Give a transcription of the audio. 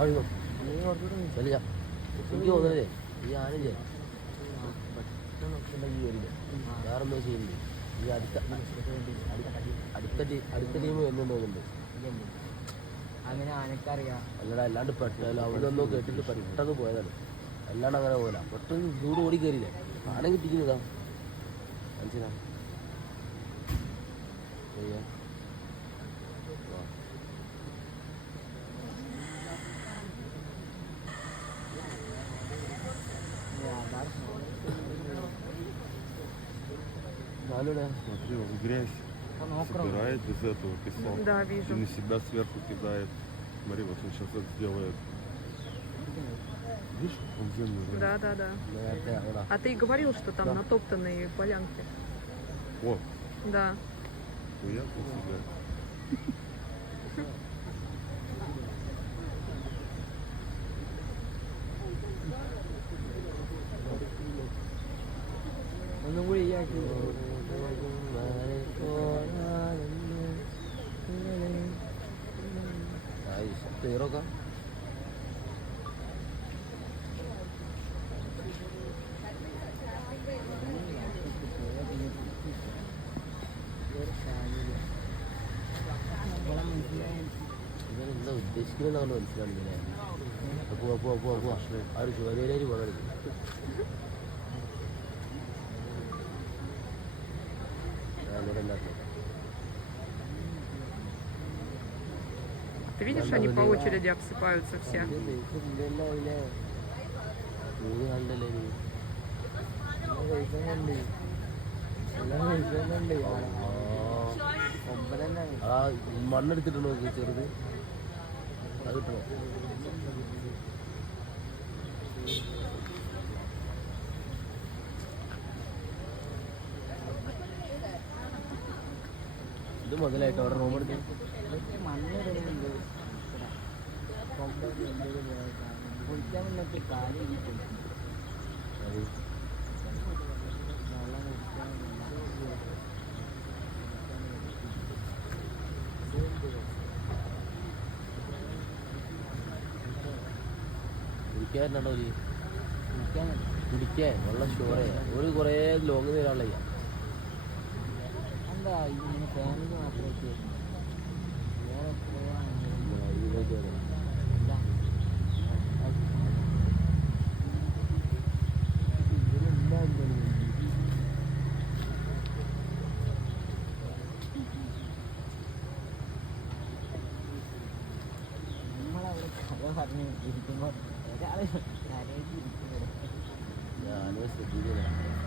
അഴുകും വലിയ എനിക്ക് തോന്നുന്നില്ലേ ഈ ആനില്ലേ പെട്ടെന്ന് വരില്ല വേറൊന്നും ചെയ്യുന്നില്ല ഈ അടുത്ത ടീം വരുന്നുണ്ട് തോന്നുന്നുണ്ട് അങ്ങനെ ആനക്കറിയാം അല്ലടാ അല്ലാണ്ട് പെട്ടെന്ന് അവിടെ കേട്ടിട്ട് പെട്ടെന്ന് പോയതാണ് അല്ലാണ്ട് അങ്ങനെ പോകില്ല പെട്ടെന്ന് ദൂരം ഓടി കയറിയില്ലേ ആന കിട്ടിക്കുന്നതാ മനസ്സിലാ Смотри, он грязь собирает из этого песок. Да, вижу. И на себя сверху кидает. Смотри, вот он сейчас это сделает. Видишь, он землю. Да. А ты говорил, что там натоптанные полянки. О, Да. уехал себя. ഒന്നും കൂടി ഇയാക്കി ടയറൊക്കെ ഇവനെന്താ ഉദ്ദേശിക്കുന്നതെന്ന് മനസ്സിലാണില്ലേ പോവാ ആ ഒരു ചുവരേരി പോകണം Ты видишь, они по очереди обсыпаются все. മണ്ണെടുത്തിട്ടുണ്ടോ ചെറുത് അത് കിട്ടണോ ഇത് മുതലായിട്ട് അവിടെ റൂം എടുത്ത് മണ്ണിടുന്നുണ്ട് കുളിക്കാൻ മുന്നത്തെ കാലം കുടിക്കാനുണ്ടോ കുടിക്കാൻ വെള്ളം സ്റ്റോർ ചെയ്യാം ഒരു കുറേ ലോങ് വരാനുള്ള എന്താ ഇങ്ങനെ ഫാമിലി മാത്രമേ നമ്മളവിടെ കഥ പറഞ്ഞ് ഇരിക്കുമ്പോൾ ഒരാൾ കരയിട്ട് ഇരിക്കുന്നത് ഞാനും ശ്രദ്ധിക്കുന്നത്